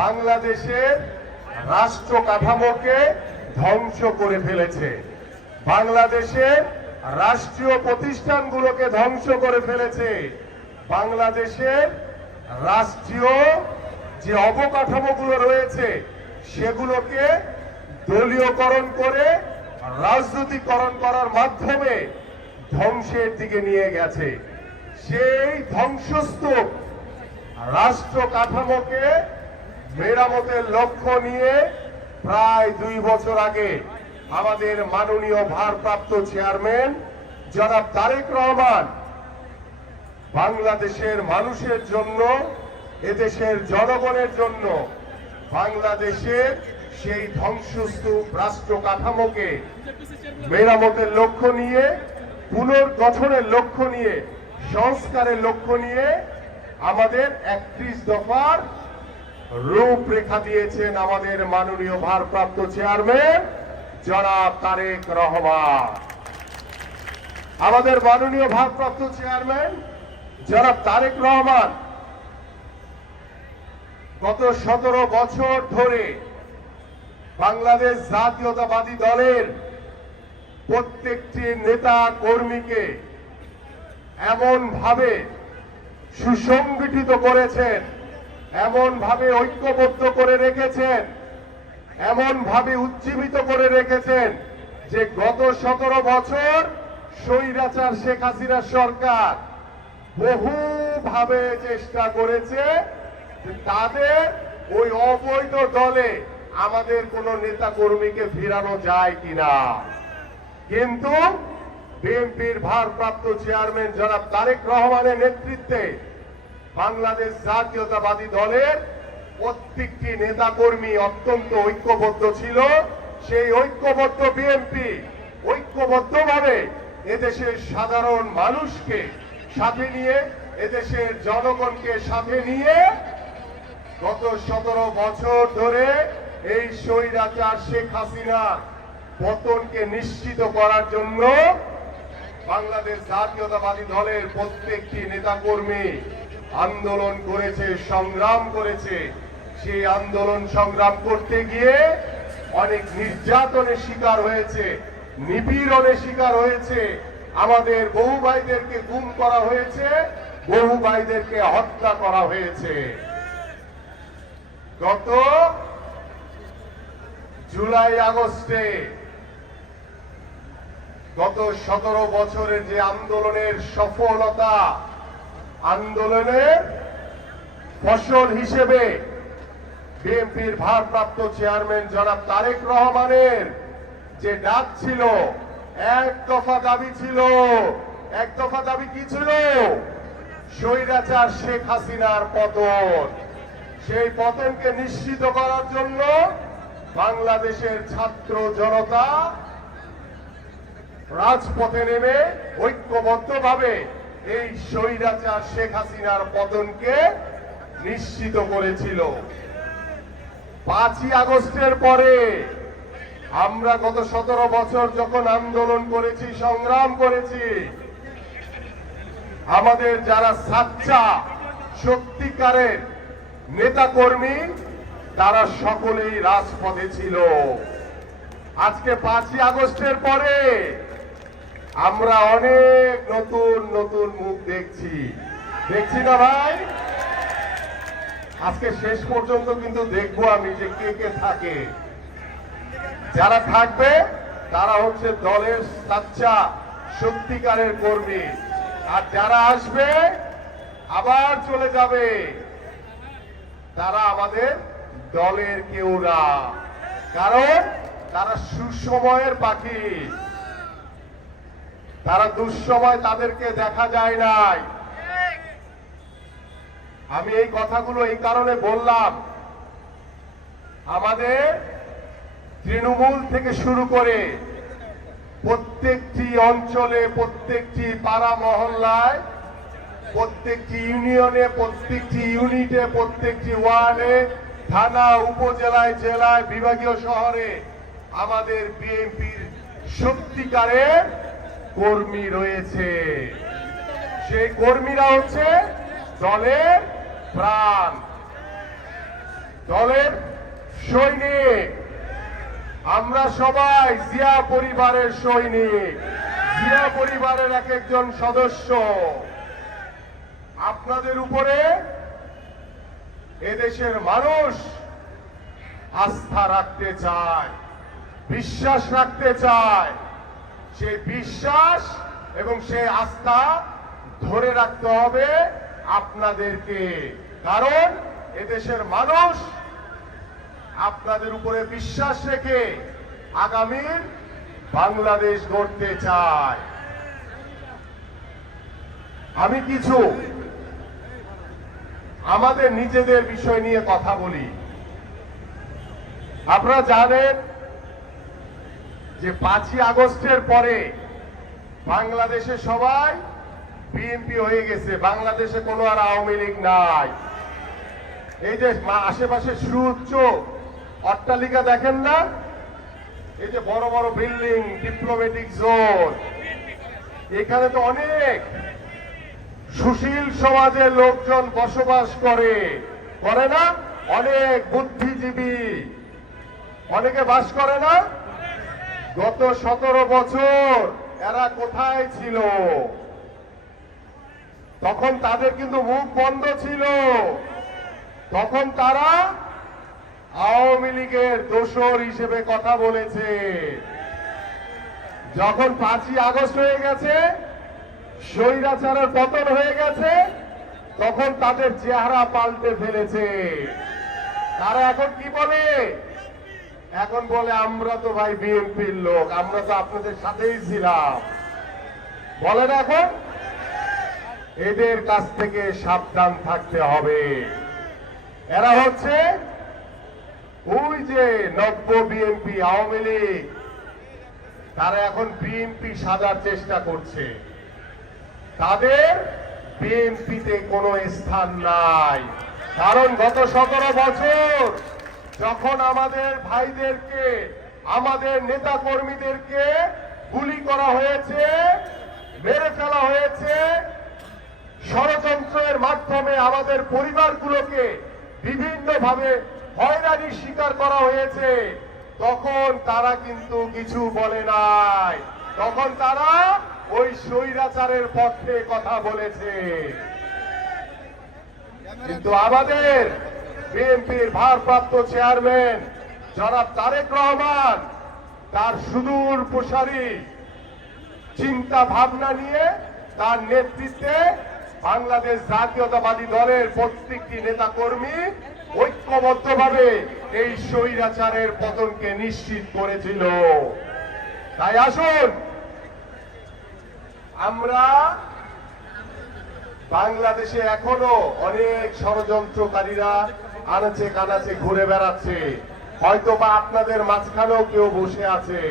বাংলাদেশের রাষ্ট্র কাঠামোকে ধ্বংস করে ফেলেছে। বাংলাদেশের রাষ্ট্রীয় প্রতিষ্ঠানগুলোকে ধ্বংস করে ফেলেছে। বাংলাদেশের রাষ্ট্রীয় যে অবকাঠামোগুলো রয়েছে, সেগুলোকে দলীয়করণ করে, রাজনীতিকরণ করার মাধ্যমে ধ্বংসের দিকে নিয়ে গেছে। সেই ধ্বংসস্তূপ রাষ্ট্র কাঠামোকে মেরামতের লক্ষ্য নিয়ে প্রায় দুই বছর আগে আমাদের মাননীয় ভারপ্রাপ্ত চেয়ারম্যান জনাব তারেক রহমান বাংলাদেশের মানুষের জন্য, এদেশের জনগণের জন্য বাংলাদেশের সেই ধ্বংসস্তূপ রাষ্ট্র কাঠামোকে মেরামতের লক্ষ্য নিয়ে, পুনর্গঠনের লক্ষ্য নিয়ে, সংস্কারের লক্ষ্য নিয়ে আমাদের একত্রিশ দফার রূপরেখা দিয়েছেন আমাদের মাননীয় ভারপ্রাপ্ত চেয়ারম্যান জনাব তারেক রহমান। আমাদের মাননীয় ভারপ্রাপ্ত চেয়ারম্যান জনাব তারেক রহমান, গত সতেরো বছর ধরে বাংলাদেশ জাতীয়তাবাদী দলের প্রত্যেকটি নেতা কর্মীকে এমন ভাবে সুসংগঠিত করেছেন এমন ভাবে ঐক্যবদ্ধ করে রেখেছেন এমন ভাবে উজ্জীবিত করে রেখেছেন যে গত সতেরো বছর স্বৈরাচার শেখ হাসিনার সরকার বহুভাবে চেষ্টা করেছে তাদের ওই অবৈধ দলে আমাদের কোন নেতা কর্মীকে ফিরানো যায় কিনা। কিন্তু বিএনপির ভারপ্রাপ্ত চেয়ারম্যান জনাব তারেক রহমানের নেতৃত্বে বাংলাদেশ জাতীয়তাবাদী দলের প্রত্যেকটি নেতাকর্মী অত্যন্ত ঐক্যবদ্ধ ছিল। সেই ঐক্যবদ্ধ বিএনপি ঐক্যবদ্ধভাবে এদেশের সাধারণ মানুষকে সাথে নিয়ে, এদেশের জনগণকে সাথে নিয়ে গত সতেরো বছর ধরে এই স্বৈরাচার শেখ হাসিনা পতনকে নিশ্চিত করার জন্য বাংলাদেশ জাতীয়তাবাদী দলের প্রত্যেকটি নেতাকর্মী আন্দোলন করেছে, সংগ্রাম করেছে। সেই আন্দোলন সংগ্রাম করতে গিয়ে অনেক নির্যাতনের শিকার হয়েছে, নিপীড়নের শিকার হয়েছে। আমাদের বহু ভাইদেরকে গুম করা হয়েছে, বহু ভাইদেরকে হত্যা করা হয়েছে। গত জুলাই আগস্টে গত সতেরো বছরের যে আন্দোলনের সফলতা আন্দোলনের ফসল হিসেবে বিএনপির ভারপ্রাপ্ত চেয়ারম্যান জনাব তারেক রহমানের যে ডাক ছিল, এক দফা দাবি ছিল। এক দফা দাবি কি ছিল? স্বৈরাচার শেখ হাসিনার পতন। সেই পতনকে নিশ্চিত করার জন্য বাংলাদেশের ছাত্র জনতা রাজপথে নেমে ঐক্যবদ্ধভাবে এই স্বৈরাচার শেখ হাসিনার পতনকে নিশ্চিত করেছিল। পাঁচই আগস্টের পরে আমরা গত সতেরো বছর যখন আন্দোলন করেছি, সংগ্রাম করেছি, আমাদের যারা সাচ্চা, সত্যিকারের নেতা কর্মী তারা সকলেই রাজপথে ছিল। আজকে পাঁচই আগস্টের পরে আমরা অনেক নতুন নতুন মুখ দেখছি। দেখছি না ভাই? আজকে শেষ পর্যন্ত কিন্তু দেখব আমি যে কে কে থাকে। যারা থাকবে, তারা হচ্ছে দলের সাচ্চা সত্যিকারের কর্মী। আর যারা আসবে, আবার চলে যাবে। তারা আমাদের দলের কেউ না কারণ তারা সুসময়ের পাখি। তারা দুঃসময় তাদেরকে দেখা যায় নাই। আমি এই কথাগুলো এই কারণে বললাম, আমাদের তৃণমূল থেকে শুরু করে প্রত্যেকটি অঞ্চলে, প্রত্যেকটি পাড়া মহল্লায়, প্রত্যেকটি ইউনিয়নে, প্রত্যেকটি ইউনিটে, প্রত্যেকটি ওয়ার্ডে, থানা, উপজেলায়, জেলায়, বিভাগীয় শহরে আমাদের বিএনপির সত্যিকারের কর্মী রয়েছে। সেই কর্মীরা হচ্ছে দলের প্রাণ। দলের সৈনিক। আমরা সবাই জিয়া পরিবারের সৈনিক। জিয়া পরিবারের এক একজন সদস্য। আপনাদের উপরে এদেশের মানুষ আস্থা রাখতে চায়, বিশ্বাস রাখতে চায়। সেই বিশ্বাস এবং সেই আস্থা ধরে রাখতে হবে আপনাদেরকে। কারণ এদেশের মানুষ আপনাদের উপরে বিশ্বাস রেখে আগামীর বাংলাদেশ গড়তে চায়। আমি কিছু আমাদের নিজেদের বিষয় নিয়ে কথা বলি। আপনারা জানেন যে পাঁচই আগস্টের পরে বাংলাদেশে সবাই বিএনপি হয়ে গেছে, বাংলাদেশে কোনো আর আওয়ামী লীগ নাই। এই যে আশেপাশে সুউচ্চ অট্টালিকা দেখেন না? এই যে বড় বড় বিল্ডিং ডিপ্লোমেটিক জোন এখানে তো অনেক সুশীল সমাজের লোকজন বসবাস করে। করে না? অনেক বুদ্ধিজীবী। অনেকে বাস করে না? গত সতেরো বছর এরা কোথায় ছিল? তখন তাদের কিন্তু মুখ বন্ধ ছিল। তখন তারা আওয়ামী লীগের দোসর হিসেবে কথা বলেছে। যখন পাঁচই আগস্ট হয়ে গেছে, স্বৈরাচারের পতন হয়ে গেছে, তখন তাদের চেহারা পাল্টে ফেলেছে। তারা এখন কি বলে? এখন বলে, আমরা তো ভাই বিএনপির লোক, আমরা তো আপনাদের সাথেই ছিলাম। বলেন এখন? এদের কাছ থেকে সাবধান থাকতে হবে। এরা হচ্ছে ওই যে নব্য বিএনপি, আওয়ামী লীগ। তারা এখন বিএনপি সাজার চেষ্টা করছে। তাদের বিএনপিতে কোনো স্থান নাই। কারণ গত সতেরো বছর যখন আমাদের ভাইদেরকে, আমাদের নেতা কর্মীদেরকে গুলি করা হয়েছে, মেরে ফেলা হয়েছে, ষড়যন্ত্রের মাধ্যমে আমাদের পরিবারগুলোকে বিভিন্নভাবে হয়রানির শিকার করা হয়েছে, তখন তারা কিন্তু কিছু বলে নাই। তখন তারা ওই স্বৈরাচারের পক্ষে কথা বলেছে। কিন্তু আমাদের বিএনপির ভারপ্রাপ্ত চেয়ারম্যান জনাব তারেক রহমান তার সুদূর প্রসারী চিন্তা ভাবনা নিয়ে তার নেতৃত্বে বাংলাদেশ জাতীয়তাবাদী দলের প্রত্যেকটি নেতা কর্মী ঐক্যবদ্ধভাবে এই স্বৈরাচারের পতনকে নিশ্চিত করেছিল। তাই আসুন, আমরা বাংলাদেশে এখনও অনেক ষড়যন্ত্রকারীরা আনাচে কানাচে ঘুরে বেড়াচ্ছে। হয়তো বা আপনাদের মাঝখানেও কেউ বসে আছে।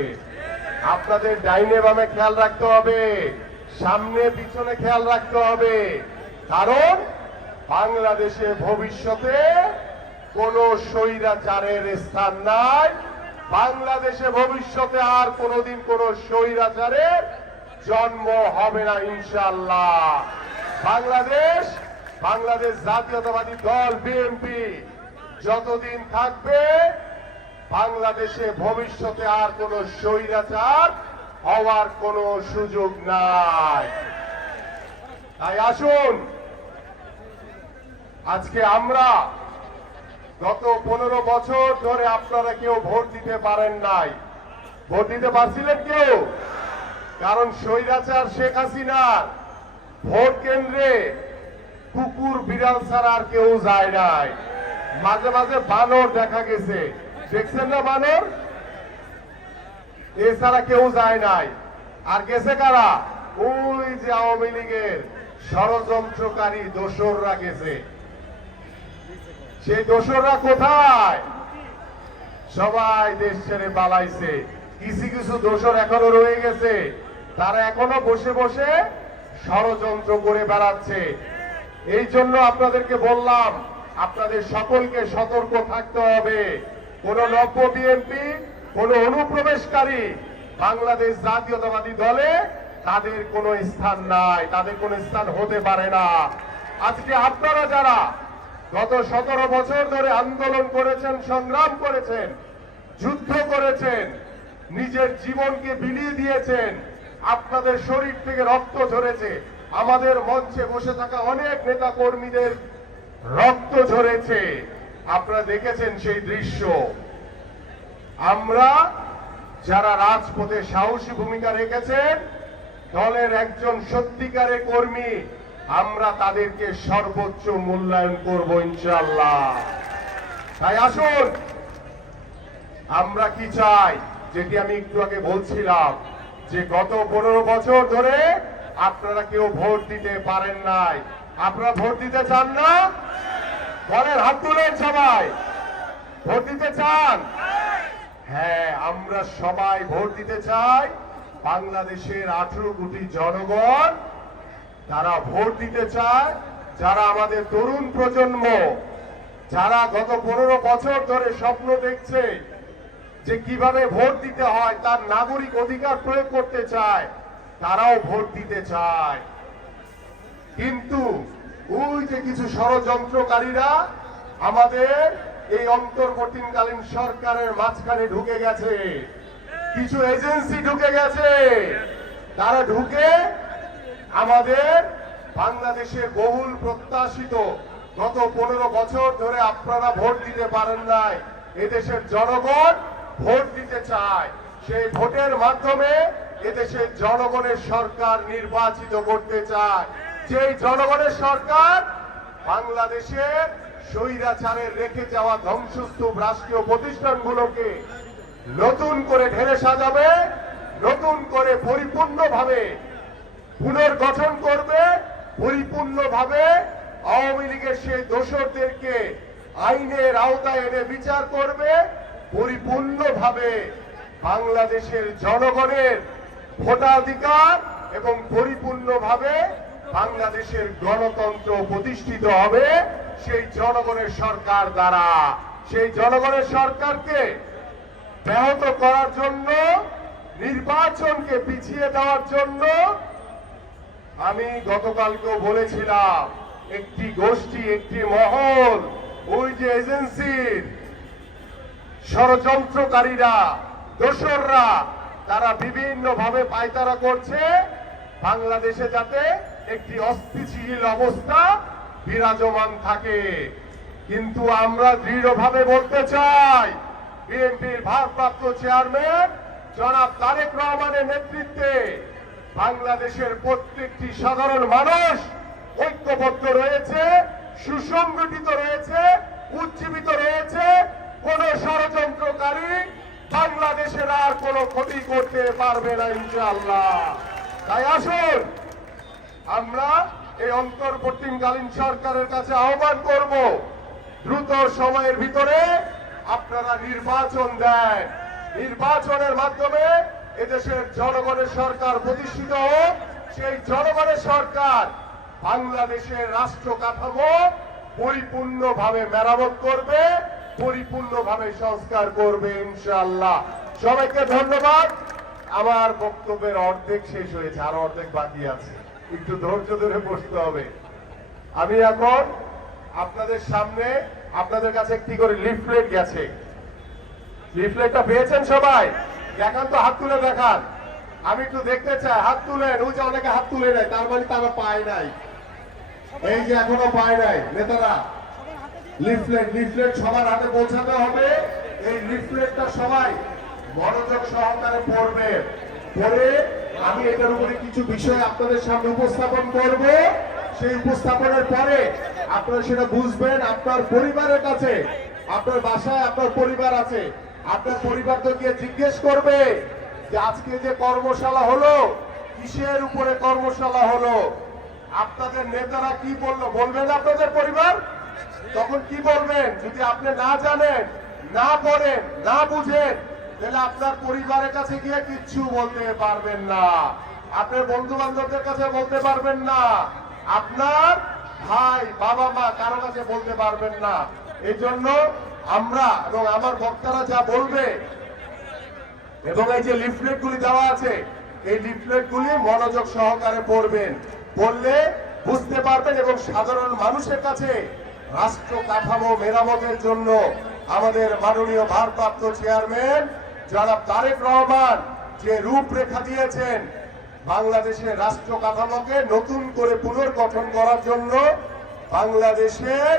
আপনাদের ডাইনে বামে খেয়াল রাখতে হবে। সামনে পিছনে খেয়াল রাখতে হবে। কারণ বাংলাদেশে ভবিষ্যতে কোন স্বৈরাচারের স্থান নাই। বাংলাদেশে ভবিষ্যতে আর কোনোদিন কোন স্বৈরাচারের জন্ম হবে না ইনশাল্লাহ বাংলাদেশ বাংলাদেশ জাতীয়তাবাদী দল, বিএনপি, যতদিন থাকবে, বাংলাদেশে ভবিষ্যতে আর কোন স্বৈরাচার হওয়ার কোনো সুযোগ নাই। তাই আসুন, আজকে আমরা গত পনেরো বছর ধরে আপনারা কেউ ভোট দিতে পারেন নাই। ভোট দিতে পারছিলেন কেউ? কারণ স্বৈরাচার শেখ হাসিনার ভোট কেন্দ্রে কুকুর, বিড়াল ছাড়া আর কেউ যায় নাই। মাঝে মাঝে বানর দেখা গেছে। দেখছেন না বানর? এছাড়া কেউ যায় নাই। আর গেছে কারা? ওই যে আওয়ামী লীগের ষড়যন্ত্রকারী দোসররা গেছে। সেই দোসররা কোথায়? সবাই দেশ ছেড়ে পালাইছে। কিছু কিছু দোসর এখনও রয়ে গেছে। তারা এখনও বসে বসে ষড়যন্ত্র করে বেড়াচ্ছে। এই জন্য আপনাদেরকে বললাম, আপনাদের সকলকে সতর্ক থাকতে হবে। কোন নব্য বিএনপি, কোন অনুপ্রবেশকারী বাংলাদেশ জাতীয়তাবাদী দলে তাদের কোনো স্থান নাই, তাদের কোনো স্থান হতে পারে না। আজকে আপনারা যারা গত সতেরো বছর ধরে আন্দোলন করেছেন, সংগ্রাম করেছেন, যুদ্ধ করেছেন, নিজের জীবনকে বিলিয়ে দিয়েছেন, আপনাদের শরীর থেকে রক্ত ঝরেছে আমাদের মঞ্চে বসে থাকা অনেক নেতা কর্মীদের রক্ত ঝরেছে। আপনারা দেখেছেন সেই দৃশ্য। আমরা যারা রাজপথে সাহসী ভূমিকা রেখেছেন, দলের একজন সত্যিকারের কর্মী, আমরা তাদেরকে সর্বোচ্চ মূল্যায়ন করব ইনশাল্লাহ তাই আসুন, আমরা কি চাই? যেটি আমি একটু আগে বলছিলাম যে গত পনেরো বছর ধরে আপনারা কেউ ভোট দিতে পারেন নাই। আপনারা ভোট দিতে চান না? বলেন হাত তুলেন সবাই। ভোট দিতে চান? হ্যাঁ আমরা সবাই ভোট দিতে চাই। বাংলাদেশের আঠেরো কোটি জনগণ তারা ভোট দিতে চায়। যারা আমাদের তরুণ প্রজন্ম, যারা গত পনেরো বছর ধরে স্বপ্ন দেখছে যে কীভাবে ভোট দিতে হয়, তার নাগরিক অধিকার প্রয়োগ করতে চায়। তারাও ভোট দিতে চায়। কিন্তু ওই যে কিছু ষড়যন্ত্রকারীরা আমাদের এই অন্তর্বর্তীকালীন সরকারের মাঝখানে ঢুকে গেছে। কিছু এজেন্সি ঢুকে গেছে। তারা ঢুকে আমাদের বাংলাদেশের বহুল প্রত্যাশিত। গত পনেরো বছর ধরে আপনারা ভোট দিতে পারেন নাই। এদেশের জনগণ ভোট দিতে চায়। সেই ভোটের মাধ্যমে এদেশের জনগণের সরকার নির্বাচিত করতে চায়। যেই জনগণের সরকার বাংলাদেশের স্বৈরাচারের রেখে যাওয়া ধ্বংসস্তূপ রাষ্ট্রীয় প্রতিষ্ঠানগুলোকে নতুন করে ঢেলে সাজাবে, নতুন করে পরিপূর্ণভাবে পুনর্গঠন করবে, পরিপূর্ণভাবে আওয়ামী লীগের সেই দোষরদেরকে আইনের আওতায় এনে বিচার করবে, পরিপূর্ণভাবে বাংলাদেশের জনগণের ভোটাধিকার এবং পরিপূর্ণভাবে বাংলাদেশের গণতন্ত্র প্রতিষ্ঠিত হবে সেই জনগণের সরকার দ্বারা। সেই জনগণের সরকারকে ব্যাহত করার জন্য, নির্বাচনকে পিছিয়ে দেওয়ার জন্য আমি গতকালকেও বলেছিলাম, একটি গোষ্ঠী, একটি মহল, ওই যে এজেন্সির ষড়যন্ত্রকারীরা, দোসররা তারা বিভিন্ন ভাবে পায়তারা করছে। বাংলাদেশে যাতে একটি অস্থিতিশীল অবস্থা বিরাজমান থাকে। কিন্তু আমরা দৃঢ়ভাবে বলতে চাই, বিএনপির ভারপ্রাপ্ত চেয়ারম্যান জনাব তারেক রহমানের নেতৃত্বে বাংলাদেশের প্রত্যেকটি সাধারণ মানুষ ঐক্যবদ্ধ রয়েছে, সুসংগঠিত রয়েছে, উজ্জীবিত রয়েছে। কোন ষড়যন্ত্রকারী বাংলাদেশের আর কোনো ক্ষতি করতে পারবে না ইনশাআল্লাহ। তাই আসুন, আমরা এই অন্তর্বর্তীকালীন সরকারের কাছে আহ্বান করব, দ্রুত সময়ের ভিতরে আপনারা নির্বাচন দেন। নির্বাচনের মাধ্যমে এদেশের জনগণের সরকার প্রতিষ্ঠিত হোক, সেই জনগণের সরকার বাংলাদেশের রাষ্ট্র কাঠামো পরিপূর্ণভাবে মেরামত করবে। পরিপূর্ণভাবে সংস্কার করবে ইনশাআল্লাহ। সবাইকে ধন্যবাদ। আমার বক্তব্যের অর্ধেক শেষ হয়েছে, আর অর্ধেক বাকি আছে। একটু ধৈর্য ধরে বসতে হবে। আমি এখন আপনাদের সামনে, আপনাদের কাছে একটি করে লিফলেট গেছে। লিফলেটটা পেয়েছেন সবাই? দেখান তো, হাত তুলে দেখান। আমি একটু দেখতে চাই, হাত তুলেন। ওই যে অনেকে হাত তুলে নেয়, তার মানে তারা পায় নাই। এই যে এখনও পায় নাই, নেতারা। লিফলেট লিফলেট সবার হাতে পৌঁছাতে হবে। এই লিফলেটটা সবাই মনোযোগ সহকারে পড়বে। পড়ে আমি এটার উপরে কিছু বিষয় আপনাদের সামনে উপস্থাপন করব। সেই উপস্থাপনের পরে আপনারা সেটা বুঝবেন, আপনার পরিবারের কাছে, আপনার বাসায় আপনার পরিবার আছে। আপনার পরিবার তো গিয়ে জিজ্ঞেস করবে যে আজকে যে কর্মশালা হলো, কিসের উপরে কর্মশালা হলো? আপনাদের নেতারা কি বলল? বলবেন আপনাদের পরিবার? তখন কি বলবেন? যদি আপনি না জানেন, না পড়েন, না বুঝেন, তাহলে আপনার পরিবারের কাছে গিয়ে কিচ্ছু বলতে পারবেন না। আপনার বন্ধু বান্ধবদের কাছে বলতে পারবেন না। আপনার ভাই, বাবা, মা কারও কাছে বলতে পারবেন না। এই জন্য আমরা এবং আমার বক্তারা যা বলবে, এবং এই যে লিফলেট গুলি দেওয়া আছে, এই লিফলেট গুলি মনোযোগ সহকারে পড়বেন। পড়লে বুঝতে পারবেন এবং সাধারণ মানুষের কাছে রাষ্ট্র কাঠামো মেরামতের জন্য আমাদের মাননীয় ভারপ্রাপ্ত চেয়ারম্যান যারা তারেক রহমান যে রূপরেখা দিয়েছেন বাংলাদেশের রাষ্ট্র কাঠামোকে নতুন করে পুনর্গঠন করার জন্য বাংলাদেশের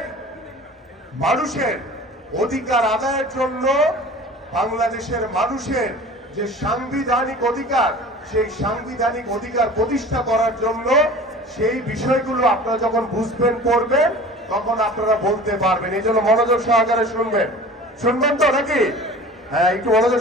মানুষের অধিকার আদায়ের জন্য বাংলাদেশের মানুষের যে সাংবিধানিক অধিকার, সেই সাংবিধানিক অধিকার প্রতিষ্ঠা করার জন্য সেই বিষয়গুলো আপনারা যখন বুঝবেন, পড়বেন তখন আপনারা বলতে পারবেন। এই জন্য মনোযোগ সহকারে শুনবেন। শুনবেন তো নাকি? হ্যাঁ একটু মনোযোগ